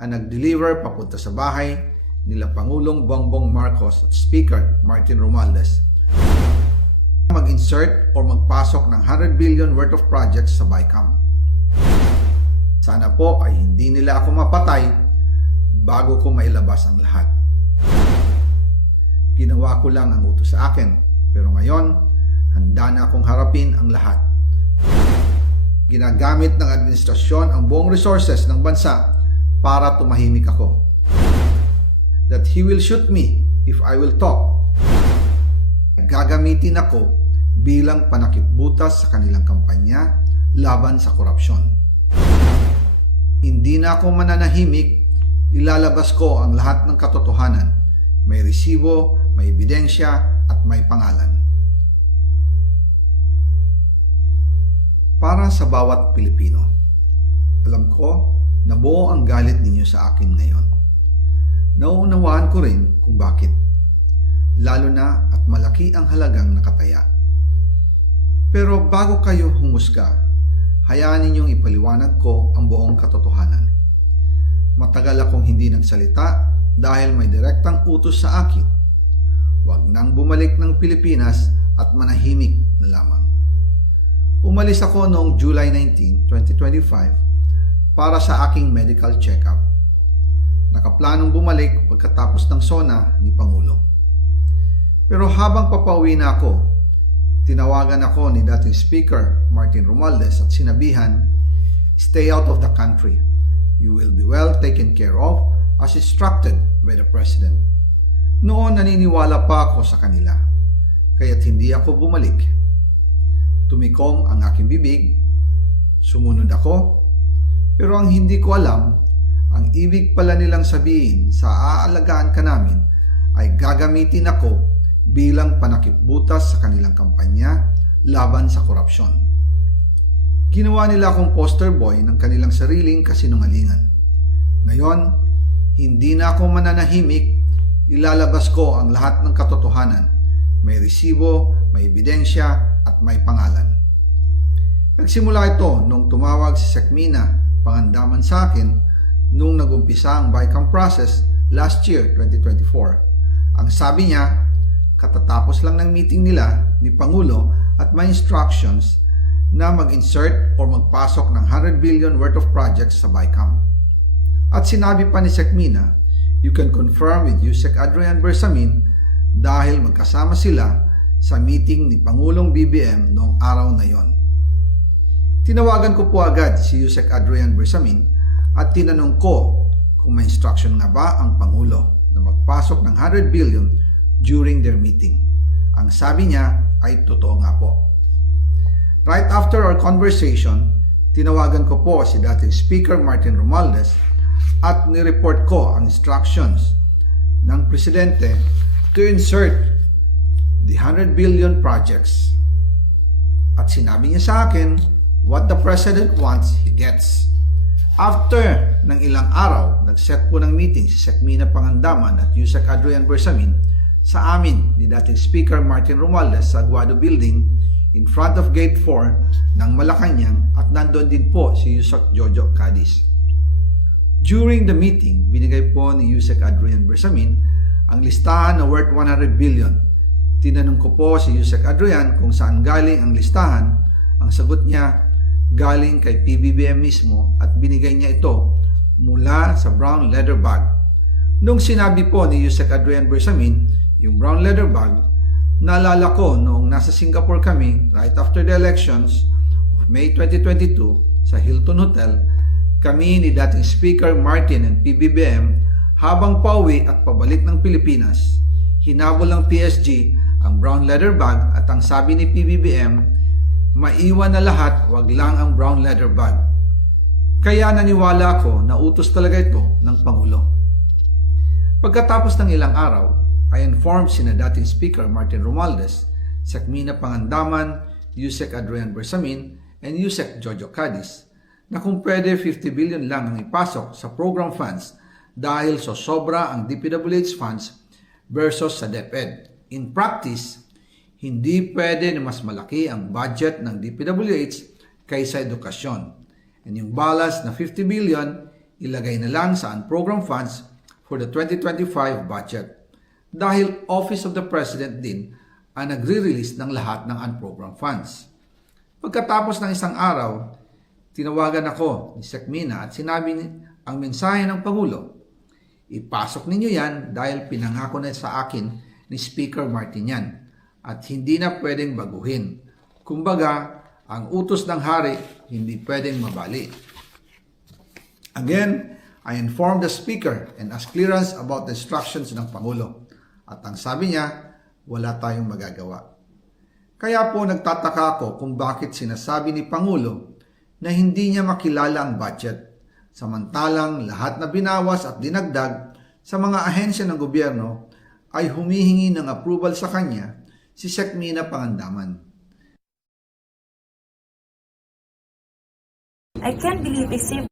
ang nag-deliver papunta sa bahay nila Pangulong Bongbong Marcos at Speaker Martin Romualdez mag-insert o magpasok ng 100 billion worth of projects sa BICAM. Sana po ay hindi nila ako mapatay bago ko mailabas ang lahat. Ginawa ko lang ang utos sa akin, pero ngayon, handa na akong harapin ang lahat. Ginagamit ng administrasyon ang buong resources ng bansa para tumahimik ako. That he will shoot me if I will talk. Gagamitin ako bilang panakipbutas sa kanilang kampanya laban sa korupsyon. Hindi na ako mananahimik, ilalabas ko ang lahat ng katotohanan. May resibo, may ebidensya, at may pangalan. Para sa bawat Pilipino, alam ko na buo ang galit ninyo sa akin ngayon. Nauunawaan ko rin kung bakit, lalo na at malaki ang halagang nakataya. Pero bago kayo humusga, hayaan ninyong ipaliwanag ko ang buong katotohanan. Matagal akong hindi nagsalita dahil may direktang utos sa akin. Huwag nang bumalik ng Pilipinas at manahimik na lamang. Umalis ako noong July 19, 2025 para sa aking medical check-up. Nakaplanong bumalik pagkatapos ng SONA ni Pangulo. Pero habang papauwi na ako, tinawagan ako ni dating Speaker Martin Romualdez at sinabihan, "Stay out of the country. You will be well taken care of as instructed by the President." Noon naniniwala pa ako sa kanila, kaya't hindi ako bumalik. Tumikom ang aking bibig, sumunod ako, pero ang hindi ko alam, ang ibig pala nilang sabihin sa aalagaan ka namin ay gagamitin ako bilang panakipbutas sa kanilang kampanya laban sa korupsyon. Ginawa nila akong poster boy ng kanilang sariling kasinungalingan. Ngayon, hindi na ako mananahimik, ilalabas ko ang lahat ng katotohanan. May resibo, may ebidensya, at may pangalan. Nagsimula ito nung tumawag si Sekmina Pangandaman sa akin nung nag-umpisa ang BICAM process last year, 2024. Ang sabi niya, katatapos lang ng meeting nila ni Pangulo at may instructions na mag-insert o magpasok ng 100 billion worth of projects sa BICAM. At sinabi pa ni Sekmina, "You can confirm with Yusek Adrian Bersamin dahil magkasama sila sa meeting ni Pangulong BBM noong araw na yon." Tinawagan ko po agad si Yusek Adrian Bersamin at tinanong ko kung may instruction nga ba ang Pangulo na magpasok ng 100 billion during their meeting. Ang sabi niya ay totoo nga po. Right after our conversation, tinawagan ko po si dating Speaker Martin Romualdez at nireport ko ang instructions ng Presidente to insert the 100 billion projects. At sinabi niya sa akin, what the President wants, he gets. After ng ilang araw, nag-set po ng meeting si Sekmina Pangandaman at Yusek Adrian Bersamin sa amin ni dating Speaker Martin Romualdez sa Aguado Building in front of Gate 4 ng Malacanang at nandoon din po si Yusek Jojo Cadiz. During the meeting, binigay po ni Yusek Adrian Bersamin ang listahan na worth 100 billion. Tinanong ko po si Yusek Adrian kung saan galing ang listahan. Ang sagot niya, galing kay PBBM mismo at binigay niya ito mula sa brown leather bag. Nung sinabi po ni Yusek Adrian Bersamin yung brown leather bag, naalala ko noong nasa Singapore kami right after the elections of May 2022 sa Hilton Hotel, kami ni dating Speaker Martin and PBBM habang pauwi at pabalik ng Pilipinas, hinabol ng PSG ang brown leather bag at ang sabi ni PBBM, maiwan na lahat, wag lang ang brown leather bag. Kaya naniwala ako na utos talaga ito ng Pangulo. Pagkatapos ng ilang araw, I informed sina dating Speaker Martin Romualdez, Sekmina Pangandaman, Yusek Adrian Bersamin, and Yusek Jojo Cadiz na kung pwede 50 billion lang ang ipasok sa program funds dahil so sobra ang DPWH funds versus sa DepEd. In practice, hindi pwede na mas malaki ang budget ng DPWH kaysa edukasyon. And yung balance na 50 billion, ilagay na lang sa unprogrammed funds for the 2025 budget dahil Office of the President din ang nagre-release ng lahat ng unprogrammed funds. Pagkatapos ng isang araw, tinawagan ako ni Sec Mina at sinabi ang mensahe ng Pangulo, ipasok ninyo yan dahil pinangako na sa akin ni Speaker Martin yan at hindi na pwedeng baguhin. Kumbaga, ang utos ng hari hindi pwedeng mabali. Again, I informed the Speaker and asked clearance about the instructions ng Pangulo. At ang sabi niya, wala tayong magagawa. Kaya po nagtataka ako kung bakit sinasabi ni Pangulo na hindi niya makilala ang budget, samantalang lahat na binawas at dinagdag sa mga ahensya ng gobyerno ay humihingi ng approval sa kanya si Sec Mina Pangandaman. I can't believe they saved